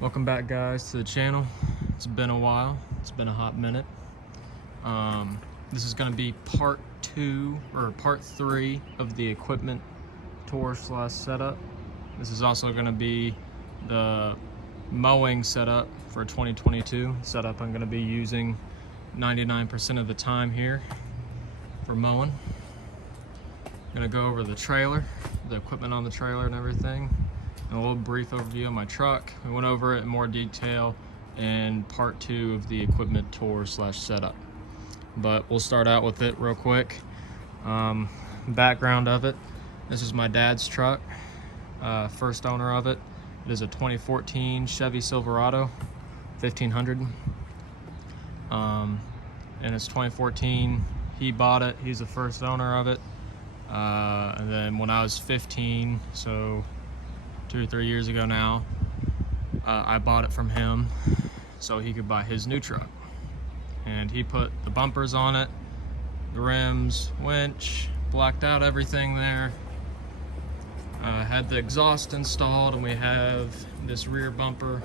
Welcome back, guys, to the channel. It's been a while. It's been a hot minute. This is going to be part 2 or part 3 of the equipment tour / setup. This is also going to be the mowing setup for 2022 setup. I'm going to be using 99% of the time here for mowing. I'm going to go over the trailer, the equipment on the trailer and everything. And a little brief overview of my truck. We went over it in more detail in part 2 of the equipment tour / setup. But we'll start out with it real quick. Background of it. This is my dad's truck, first owner of it. It is a 2014 Chevy Silverado 1500. And it's 2014. He bought it. He's the first owner of it. And then when I was 15, so 2 or 3 years ago now, I bought it from him so he could buy his new truck. And he put the bumpers on it, the rims, winch, blacked out everything there. Had the exhaust installed, and we have this rear bumper.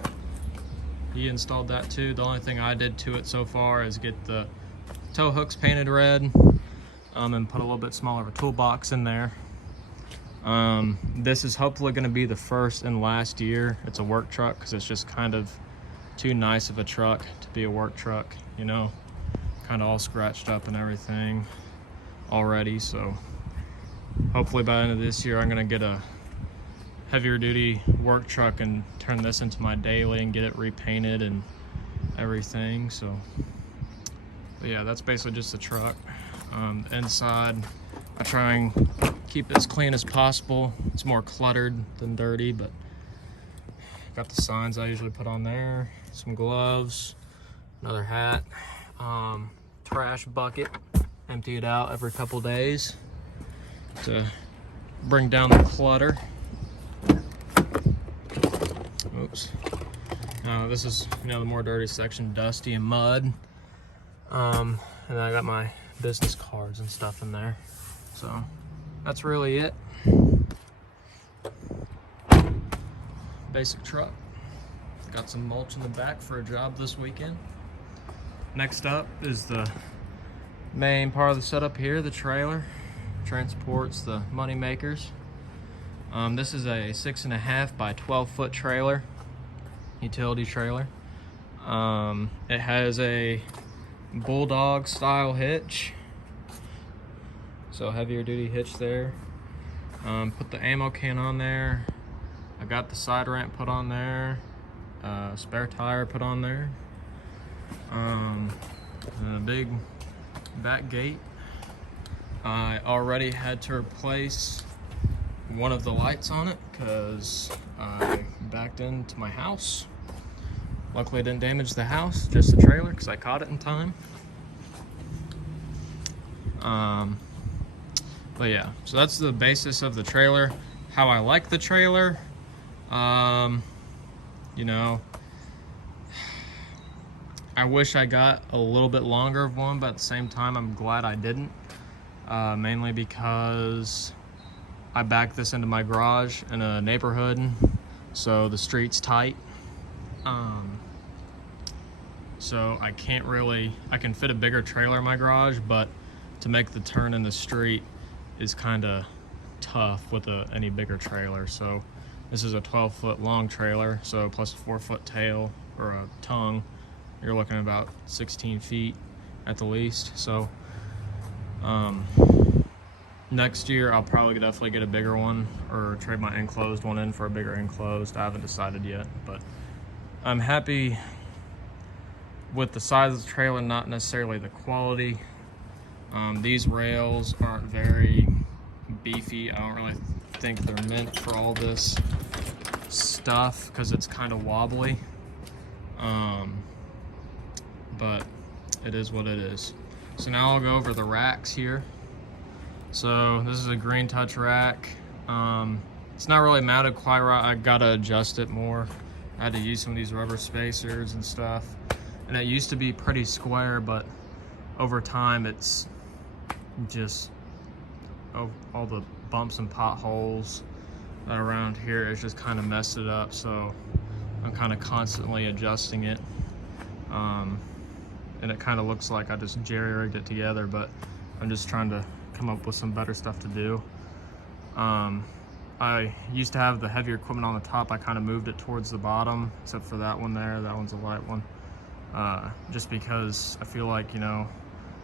He installed that too. The only thing I did to it so far is get the tow hooks painted red, and put a little bit smaller of a toolbox in there. This is hopefully going to be the first and last year it's a work truck, because it's just kind of too nice of a truck to be a work truck, you know, kind of all scratched up and everything already. So hopefully by the end of this year I'm going to get a heavier duty work truck and turn this into my daily and get it repainted and everything. So but yeah, that's basically just the truck. The inside, I try and keep it as clean as possible. It's more cluttered than dirty, but got the signs I usually put on there, some gloves, another hat, trash bucket, empty it out every couple days to bring down the clutter. Oops. This is, you know, the more dirty section, dusty and mud. And then I got my business cards and stuff in there. So that's really it. Basic truck. Got some mulch in the back for a job this weekend. Next up is the main part of the setup here, the trailer. Transports the money makers. This is a 6.5 by 12 foot trailer, utility trailer. It has a bulldog style hitch, so heavier duty hitch there. Put the ammo can on there. I got the side ramp put on there, spare tire put on there, and a big back gate. I already had to replace one of the lights on it because I backed into my house. Luckily, I didn't damage the house, just the trailer, because I caught it in time. But yeah, so that's the basis of the trailer. How I like the trailer, you know, I wish I got a little bit longer of one, but at the same time, I'm glad I didn't. Mainly because I backed this into my garage in a neighborhood, so the street's tight. So I can fit a bigger trailer in my garage, but to make the turn in the street is kind of tough with any bigger trailer. So this is a 12-foot long trailer, so plus a 4-foot tail or a tongue, you're looking at about 16 feet at the least. So next year I'll probably definitely get a bigger one or trade my enclosed one in for a bigger enclosed. I haven't decided yet, but I'm happy with the size of the trailer, not necessarily the quality. These rails aren't very beefy. I don't really think they're meant for all this stuff because it's kind of wobbly. But it is what it is. So now I'll go over the racks here. So this is a green touch rack. It's not really mounted quite right. I gotta adjust it more. I had to use some of these rubber spacers and stuff. And it used to be pretty square, but over time it's just all the bumps and potholes around here, it's just kind of messed it up. So I'm kind of constantly adjusting it. And it kind of looks like I just jerry-rigged it together, but I'm just trying to come up with some better stuff to do. I used to have the heavier equipment on the top. I kind of moved it towards the bottom, except for that one there. That one's a light one. Just because I feel like, you know,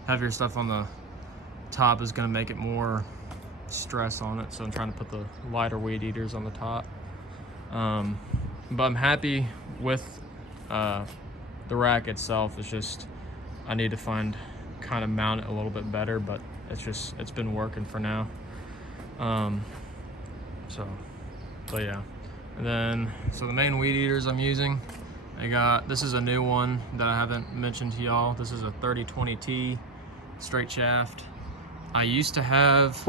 heavier stuff on the top is going to make it more stress on it, so I'm trying to put the lighter weed eaters on the top. But I'm happy with the rack itself. It's just I need to kind of mount it a little bit better, but it's been working for now. But yeah. And then, so the main weed eaters I'm using, this is a new one that I haven't mentioned to y'all. This is a 3020T straight shaft. I used to have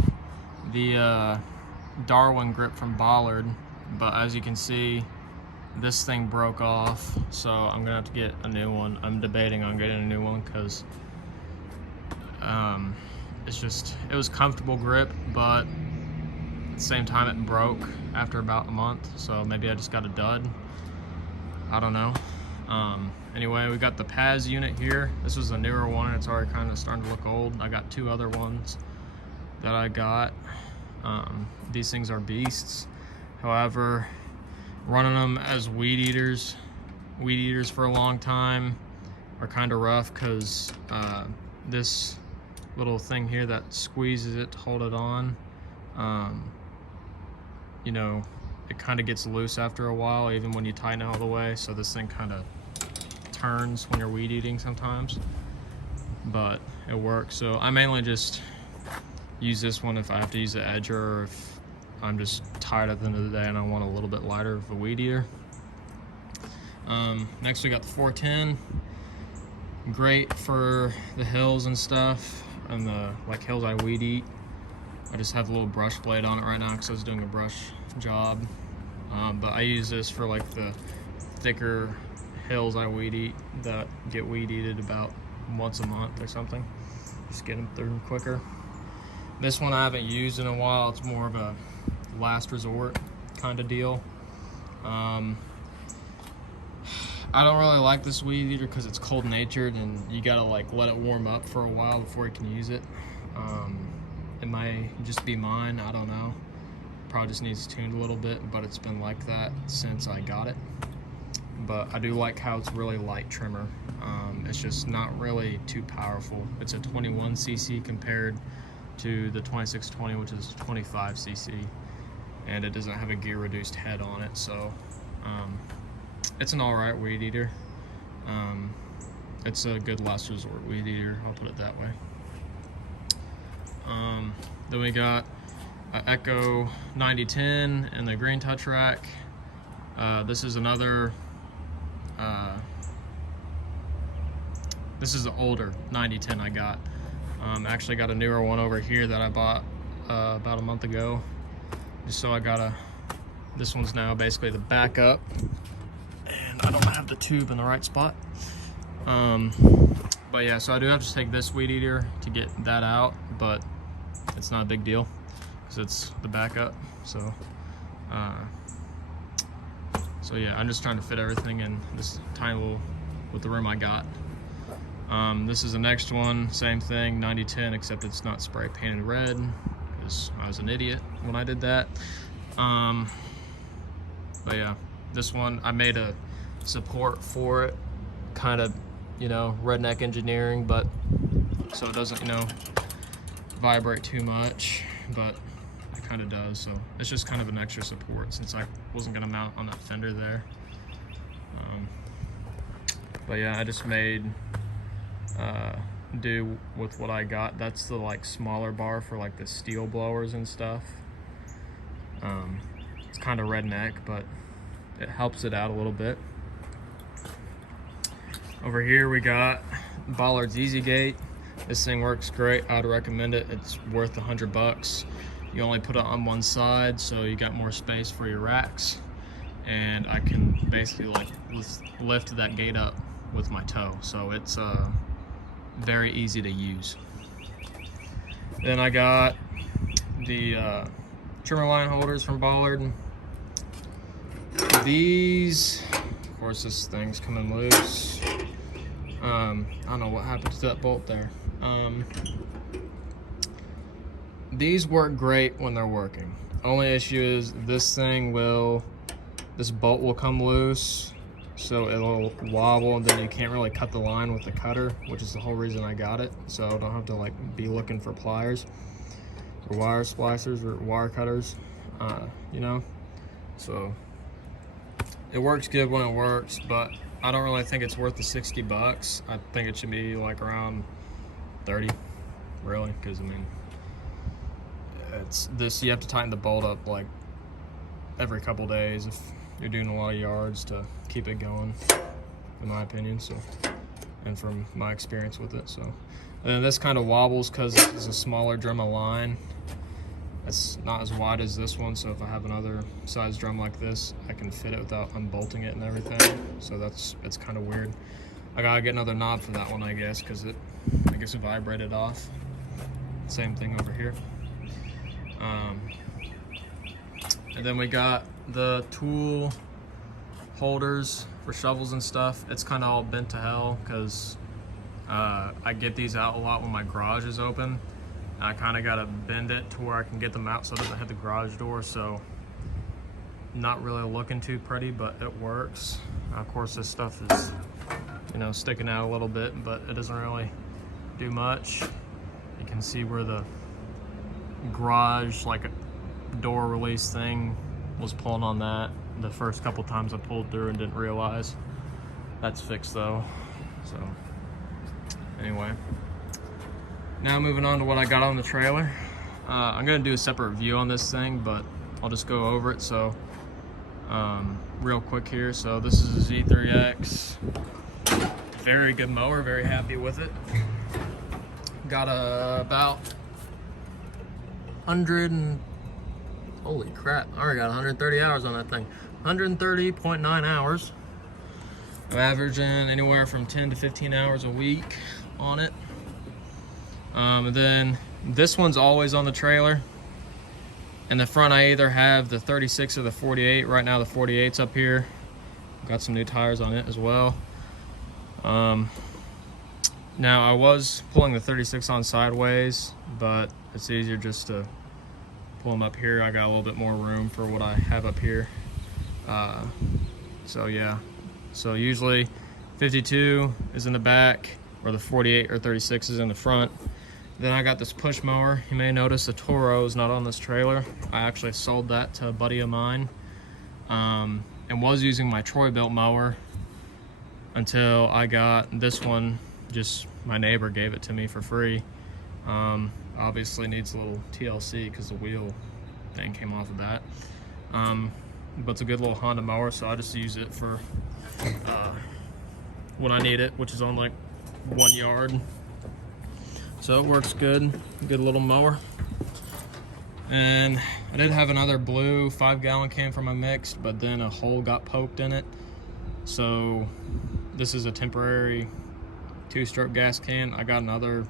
the Darwin grip from Bollard, but as you can see, this thing broke off, so I'm gonna have to get a new one. I'm debating on getting a new one because it was comfortable grip, but at the same time it broke after about a month, so maybe I just got a dud. I don't know. Anyway, we got the Paz unit here. This was a newer one, and it's already kind of starting to look old. I got two other ones that I got. These things are beasts. However, running them as weed eaters for a long time are kind of rough because this little thing here that squeezes it to hold it on, you know, it kind of gets loose after a while, even when you tighten it all the way. So this thing kind of turns when you're weed eating sometimes, but it works. So I mainly just use this one if I have to use the edger, or if I'm just tired at the end of the day and I want a little bit lighter of a weed eater. Next we got the 410. Great for the hills and stuff, and the hills I weed eat. I just have a little brush blade on it right now because I was doing a brush job. But I use this for like the thicker hills I weed eat that get weed eated about once a month or something. Just get them through quicker. This one I haven't used in a while. It's more of a last resort kind of deal. I don't really like this weed eater because it's cold natured and you gotta let it warm up for a while before you can use it. It might just be mine, I don't know. Probably just needs tuned a little bit, but it's been like that since I got it. But I do like how it's really light trimmer. It's just not really too powerful. It's a 21 cc compared to the 2620, which is 25 cc, and it doesn't have a gear reduced head on it, so it's an alright weed eater. It's a good last resort weed eater, I'll put it that way. Then we got an Echo 9010 and the Green Touch rack. This is another this is the older 9010 I got. Actually got a newer one over here that I bought about a month ago, just so I got this one's now basically the backup, and I don't have the tube in the right spot. But yeah, so I do have to take this weed eater to get that out, but it's not a big deal because it's the backup. So yeah, I'm just trying to fit everything in this tiny little with the room I got. This is the next one, same thing, 9010, except it's not spray painted red because I was an idiot when I did that. But yeah, this one I made a support for it, kind of, you know, redneck engineering, but so it doesn't, you know, vibrate too much, but it kind of does. So it's just kind of an extra support since I wasn't gonna mount on that fender there. But yeah, I just made do with what I got. That's the smaller bar for the steel blowers and stuff. It's kind of redneck, but it helps it out a little bit. Over here we got Bollard's Easy Gate. This thing works great. I'd recommend it. It's worth $100. You only put it on one side, so you got more space for your racks, and I can basically lift that gate up with my toe, so it's very easy to use. Then I got the trimmer line holders from Bollard. These course, this thing's coming loose. I don't know what happened to that bolt there. These work great when they're working. Only issue is this bolt will come loose, so it'll wobble, and then you can't really cut the line with the cutter, which is the whole reason I got it. So I don't have to like be looking for pliers or wire splicers or wire cutters, you know. So it works good when it works, but I don't really think it's worth the 60 bucks. I think it should be like around 30, really, because I mean, it's this, you have to tighten the bolt up like every couple days if you're doing a lot of yards to keep it going, in my opinion. So, and from my experience with it. So, and then this kind of wobbles because it's a smaller drum of line. It's not as wide as this one, so if I have another size drum like this, I can fit it without unbolting it and everything. So it's kind of weird. I gotta get another knob for that one, I guess, because it vibrated off. Same thing over here. And then we got the tool holders for shovels and stuff. It's kind of all bent to hell because I get these out a lot when my garage is open. I kind of got to bend it to where I can get them out so it doesn't hit the garage door. So not really looking too pretty, but it works. Of course, this stuff is, you know, sticking out a little bit, but it doesn't really do much. You can see where the garage, like a door release thing, was pulling on that the first couple times I pulled through and didn't realize. That's fixed though. So anyway, now moving on to what I got on the trailer. I'm gonna do a separate review on this thing, but I'll just go over it. So real quick here. So this is a Z3X. Very good mower, very happy with it. Got about 100 and, holy crap, I already got 130 hours on that thing. 130.9 hours. I'm averaging anywhere from 10 to 15 hours a week on it. And then this one's always on the trailer. In the front, I either have the 36 or the 48. Right now, the 48's up here. Got some new tires on it as well. Now, I was pulling the 36 on sideways, but it's easier just to pull them up here. I got a little bit more room for what I have up here. So yeah, so usually 52 is in the back, or the 48 or 36 is in the front. Then I got this push mower. You may notice the Toro is not on this trailer. I actually sold that to a buddy of mine, and was using my Troy-Bilt mower until I got this one. Just my neighbor gave it to me for free. Obviously needs a little TLC because the wheel thing came off of that. But it's a good little Honda mower, so I just use it for when I need it, which is on like 1 yard. So it works good. Good little mower. And I did have another blue 5-gallon can for my mixed, but then a hole got poked in it. So this is a temporary 2-stroke gas can. I got another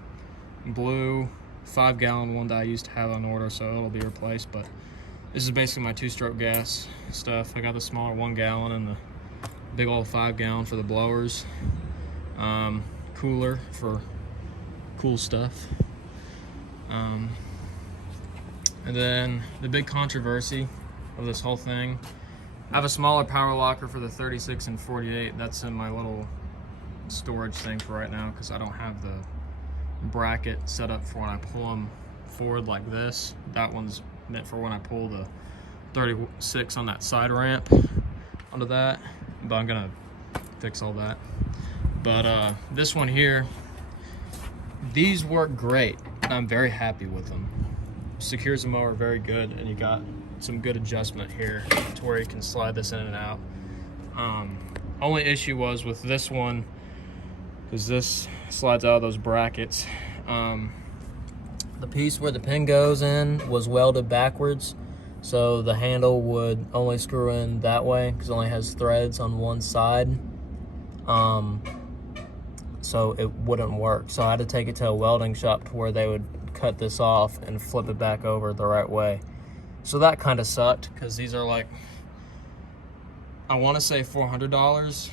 blue 5-gallon one that I used to have on order, so it'll be replaced. But this is basically my 2-stroke gas stuff. I got the smaller 1-gallon and the big old 5-gallon for the blowers. Cooler for cool stuff. And then the big controversy of this whole thing, I have a smaller power locker for the 36 and 48. That's in my little storage thing for right now because I don't have the bracket set up for when I pull them forward like this. That one's meant for when I pull the 36 on that side ramp onto that, but I'm gonna fix all that. But this one here, these work great. I'm very happy with them. Secures the mower very good, and you got some good adjustment here to where you can slide this in and out. Only issue was with this one, because this slides out of those brackets. The piece where the pin goes in was welded backwards, so the handle would only screw in that way because it only has threads on one side. So it wouldn't work. So I had to take it to a welding shop to where they would cut this off and flip it back over the right way. So that kind of sucked because these are like, I want to say $400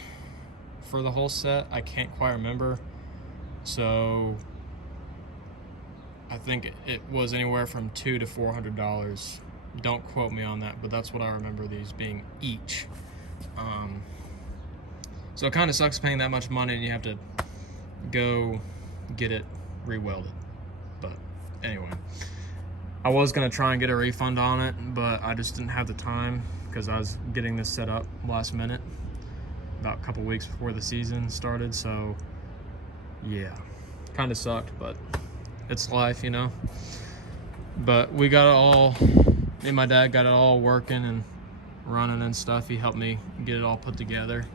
for the whole set. I can't quite remember. So I think it was anywhere from $200 to $400. Don't quote me on that, but that's what I remember these being each. So it kind of sucks paying that much money and you have to go get it re-welded. But anyway, I was gonna try and get a refund on it, but I just didn't have the time because I was getting this set up last minute, about a couple weeks before the season started. So yeah, kind of sucked, but it's life, you know. But we got it all, me and my dad got it all working and running and stuff. He helped me get it all put together,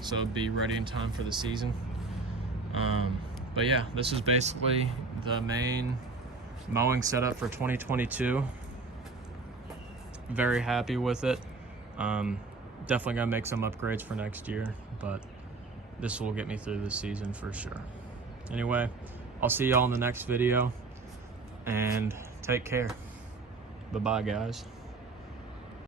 so it'd be ready in time for the season. But yeah, this is basically the main mowing setup for 2022. Very happy with it. Definitely gonna make some upgrades for next year, but this will get me through the season for sure. Anyway, I'll see y'all in the next video, and take care. Bye-bye, guys.